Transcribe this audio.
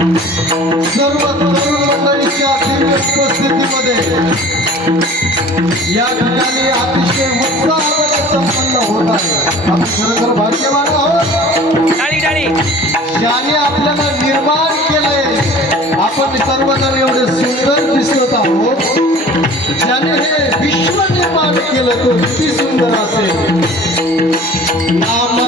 सर्व तरुण मंडळीच्या दिव्य उपस्थितीमध्ये या ठिकाणी अतिशय उत्साहामध्ये संपन्न होत आहे. आपण खरोखर भाग्यवान आहोत ज्याने आपल्याला निर्माण केलंय. आपण सर्वजण एवढे सुंदर दिसत आहोत. ज्याने हे विश्व निर्माण केलं तो किती सुंदर असेल. नाम